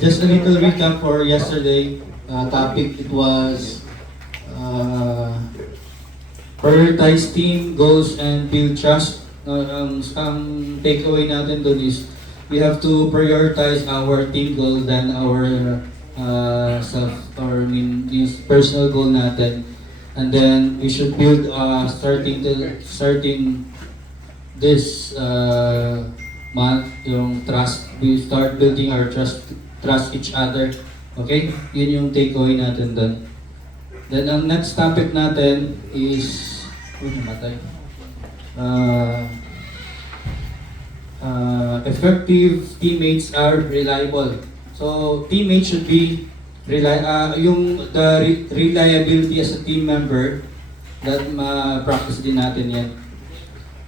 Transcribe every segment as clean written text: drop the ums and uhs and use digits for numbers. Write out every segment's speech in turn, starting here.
Just a little recap for yesterday topic. It was uh, prioritize team goals and build trust. Ang takeaway natin dun is we have to prioritize our team goal than our self or yung personal goal natin. And then we should build starting this month yung trust. We start building our trust each other. Okay? Yun yung takeaway natin doon. Then ang next topic natin is namatay. Effective teammates are reliable. So teammates should be reliability as a team member that ma-practice din natin yan.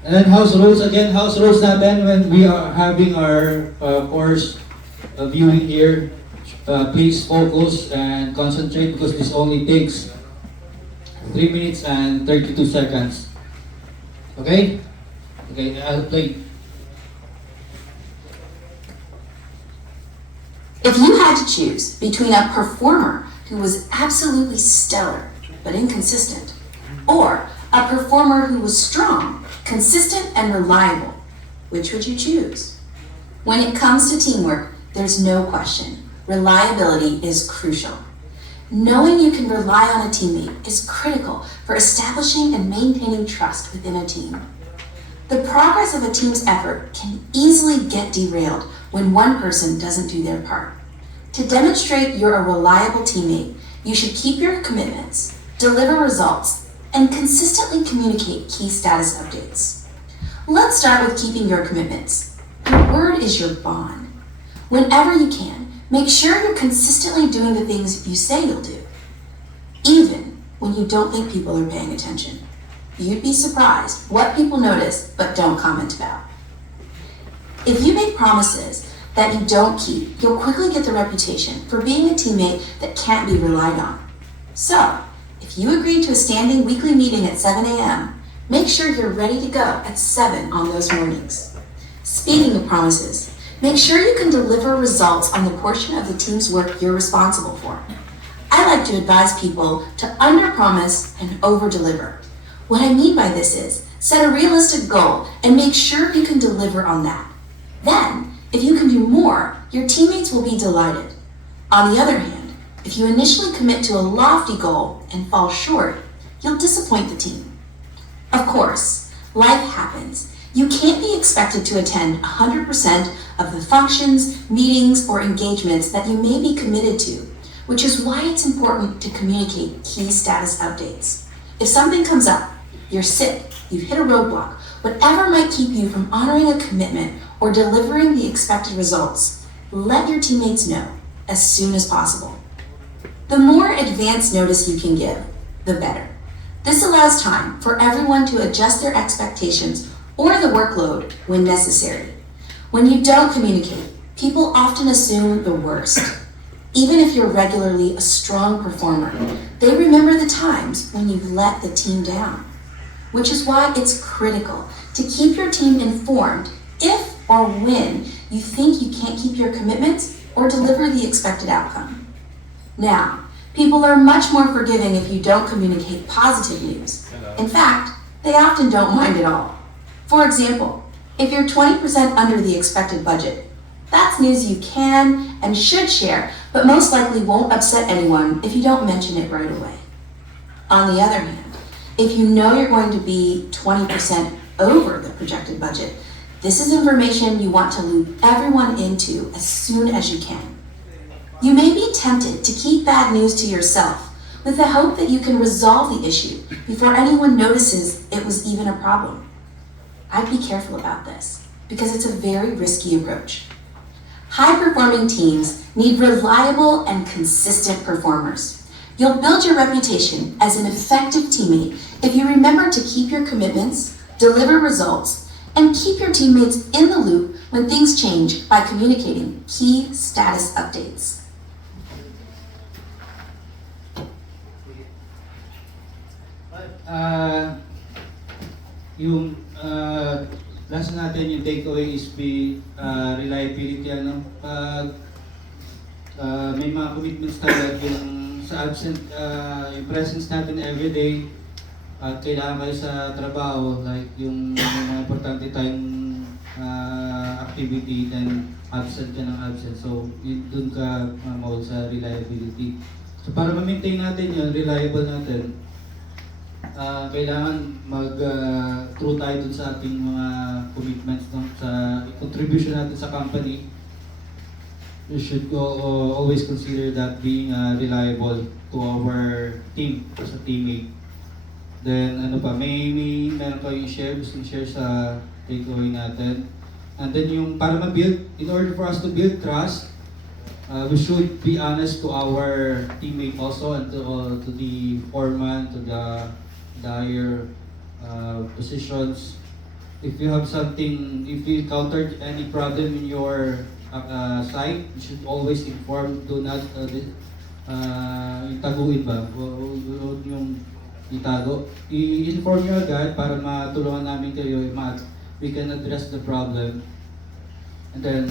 And then house rules again, house rules natin when we are having our course viewing here. Please focus and concentrate because this only takes 3 minutes and 32 seconds. Okay? Okay, I'll play. If you had to choose between a performer who was absolutely stellar but inconsistent, or a performer who was strong, consistent, and reliable, which would you choose? When it comes to teamwork, there's no question. Reliability is crucial. Knowing you can rely on a teammate is critical for establishing and maintaining trust within a team. The progress of a team's effort can easily get derailed when one person doesn't do their part. To demonstrate you're a reliable teammate, you should keep your commitments, deliver results, and consistently communicate key status updates. Let's start with keeping your commitments. Your word is your bond. Whenever you can, make sure you're consistently doing the things you say you'll do, even when you don't think people are paying attention. You'd be surprised what people notice but don't comment about. If you make promises that you don't keep, you'll quickly get the reputation for being a teammate that can't be relied on. So, if you agree to a standing weekly meeting at 7 a.m., make sure you're ready to go at 7 on those mornings. Speaking of promises, make sure you can deliver results on the portion of the team's work you're responsible for. I like to advise people to under-promise and over-deliver. What I mean by this is, set a realistic goal and make sure you can deliver on that. Then, if you can do more, your teammates will be delighted. On the other hand, if you initially commit to a lofty goal and fall short, you'll disappoint the team. Of course, life happens. You can't be expected to attend 100% of the functions, meetings, or engagements that you may be committed to, which is why it's important to communicate key status updates. If something comes up, you're sick, you've hit a roadblock, whatever might keep you from honoring a commitment or delivering the expected results, let your teammates know as soon as possible. The more advance notice you can give, the better. This allows time for everyone to adjust their expectations or the workload when necessary. When you don't communicate, people often assume the worst. Even if you're regularly a strong performer, they remember the times when you've let the team down. Which is why it's critical to keep your team informed if or when you think you can't keep your commitments or deliver the expected outcome. Now, people are much more forgiving if you don't communicate positive news. In fact, they often don't mind at all. For example, if you're 20% under the expected budget, that's news you can and should share, but most likely won't upset anyone if you don't mention it right away. On the other hand, if you know you're going to be 20% over the projected budget, this is information you want to loop everyone into as soon as you can. You may be tempted to keep bad news to yourself with the hope that you can resolve the issue before anyone notices it was even a problem. I'd be careful about this because it's a very risky approach. High-performing teams need reliable and consistent performers. You'll build your reputation as an effective teammate if you remember to keep your commitments, deliver results, and keep your teammates in the loop when things change by communicating key status updates. Yung last natin yung takeaway is reliability. Ano? May mga commitments tayo yung sa absent, yung presence natin everyday at kailangan kayo sa trabaho, like yung mga importante tayong activity, then absent ka ng absent. So, dun ka mawag sa reliability. So, para ma-maintain natin yun, reliable natin, kailangan true tayo dun sa ating mga commitments, no? Sa contribution natin sa company. You should always consider that being reliable to our team, as a teammate. Then ano pa, meron kayong share, gusto share sa takeaway natin. And then yung para ma-build, in order for us to build trust, we should be honest to our teammate also and to the foreman, to the higher positions. If you have something, if you encountered any problem in your site, you should always inform. Do not itaguin ba? Huwag yung itago. I-inform nyo agad para matulungan namin kayo, we can address the problem. And then,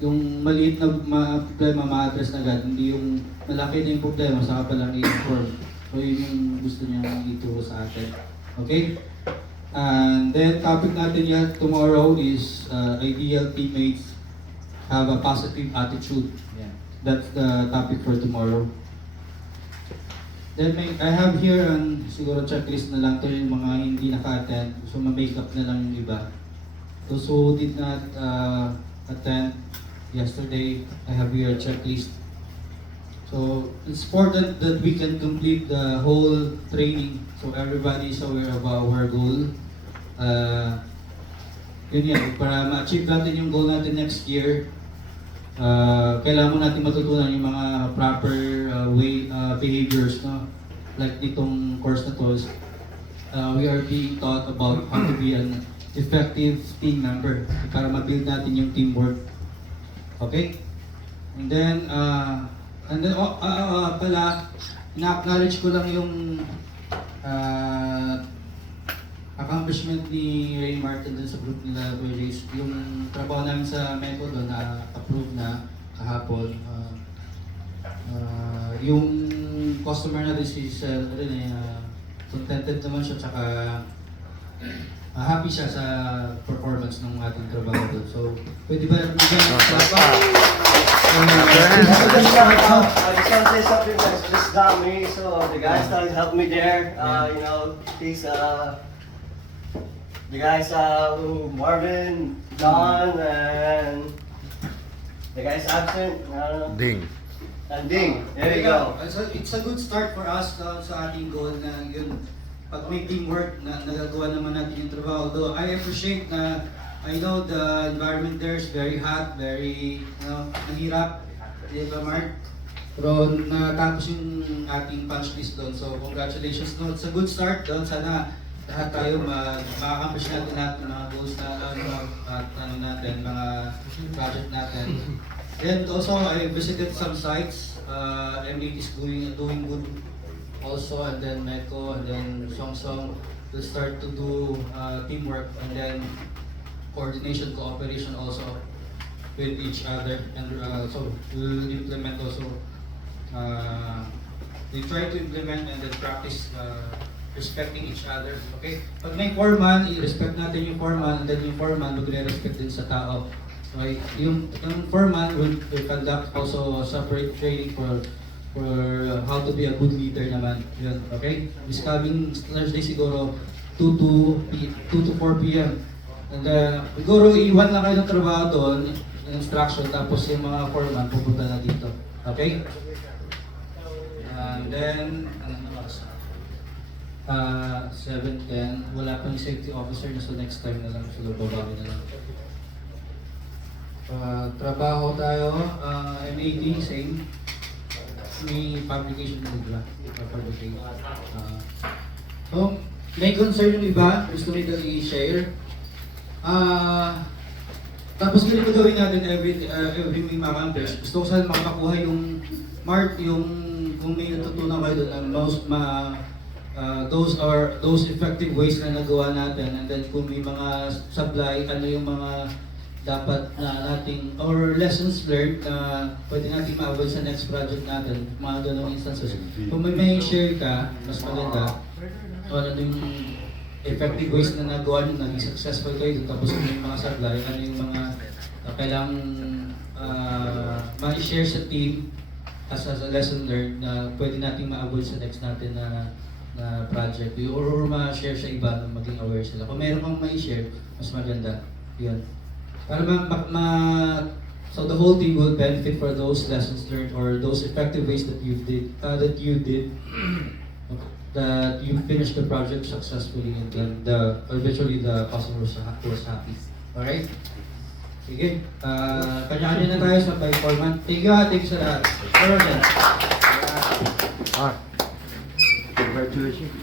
yung maliit na problema ma-address na agad, hindi yung malaki na yung problema, saka pa lang i-inform. So yun yung gusto niya ituro sa atin. Okay? And then, topic natin yan tomorrow is ideal teammates have a positive attitude. Yeah. That's the topic for tomorrow. Then I have here siguro checklist na lang to yung mga hindi naka-attend. So ma-make up na lang yung iba. Those who did not attend yesterday, I have here a checklist. So it's important that we can complete the whole training so everybody is aware of our goal. Yun yan, para ma-achieve natin yung goal natin next year, kailangan mo natin matutunan yung mga proper behaviors, no? Like nitong course na to, we are being taught about how to be an effective team member para ma-build natin yung teamwork. Okay? And then pala, ina-acknowledge ko lang yung accomplishment ni Ray Martin dun sa group nila, yung trabaho namin sa Meco doon na approve na kahapon. Yung customer natin si contented naman siya, tsaka happy siya sa performance ng ating trabaho doon. So, pwede ba bigyan ng I just want to say something that's just got me. So the guys that helped me there, you know, these the guys Marvin, Don, and the guys absent. Ding. And Ding. There you go. So, it's a good start for us sa ating goal na yun. Pag may teamwork na nagagawa naman natin yung trabaho. Though I appreciate na I know the environment there is very hot, very mahirap, di ba Mark? Pero natapos yung ating punch list doon, so congratulations. No, it's a good start doon. Sana lahat tayo ma-accomplish natin lahat ng mga goals na mga project natin. And also I visited some sites. M8 is doing good also, and then Meco, and then Song will start to do teamwork, and then coordination, cooperation also with each other, and so we'll implement also. We try to implement and then practice respecting each other. Okay? Pag may foreman, i-respect natin yung foreman, and then yung foreman magre-respect din sa tao. Okay? Yung foreman will conduct also separate training for how to be a good leader naman. Yun, okay? This coming Thursday siguro 2 to 4 p.m. And siguro iwan lang kayo ng trabaho doon, instruction, tapos yung mga foreman pupunta na dito. Okay? And then, 7:10, wala pang safety officer na, so next time na lang, siguro babawi na lang. Trabaho tayo, MAT, same. May publication na diba? So, may concern yung iba, gusto nito i-share. Tapos ganito gawin natin every may mga gusto ko sana makakuha yung mark, yung kung may natutunan kayo doon, those effective ways na nagawa natin, and then kung may mga supply, ano yung mga dapat na nating or lessons learned na pwede nating maabot sa next project natin, mga ganong instances. Kung may share ka, mas maganda. O ano yung effective ways na nagawa nyo, naging successful kayo, tapos kung may mga supply, ano yung mga kailangang ma-share sa team as a lesson learned na pwede nating maabot sa next natin na project or ma-share sa iba na maging aware sila. Kung meron kang ma-share, mas maganda. Yun. Para so the whole team will benefit for those lessons learned or those effective ways that you did that you finished the project successfully, and then eventually the customer was happy. Alright? Sige, kanya-kanya na tayo sa by format. Thank you sa lahat. Congratulations.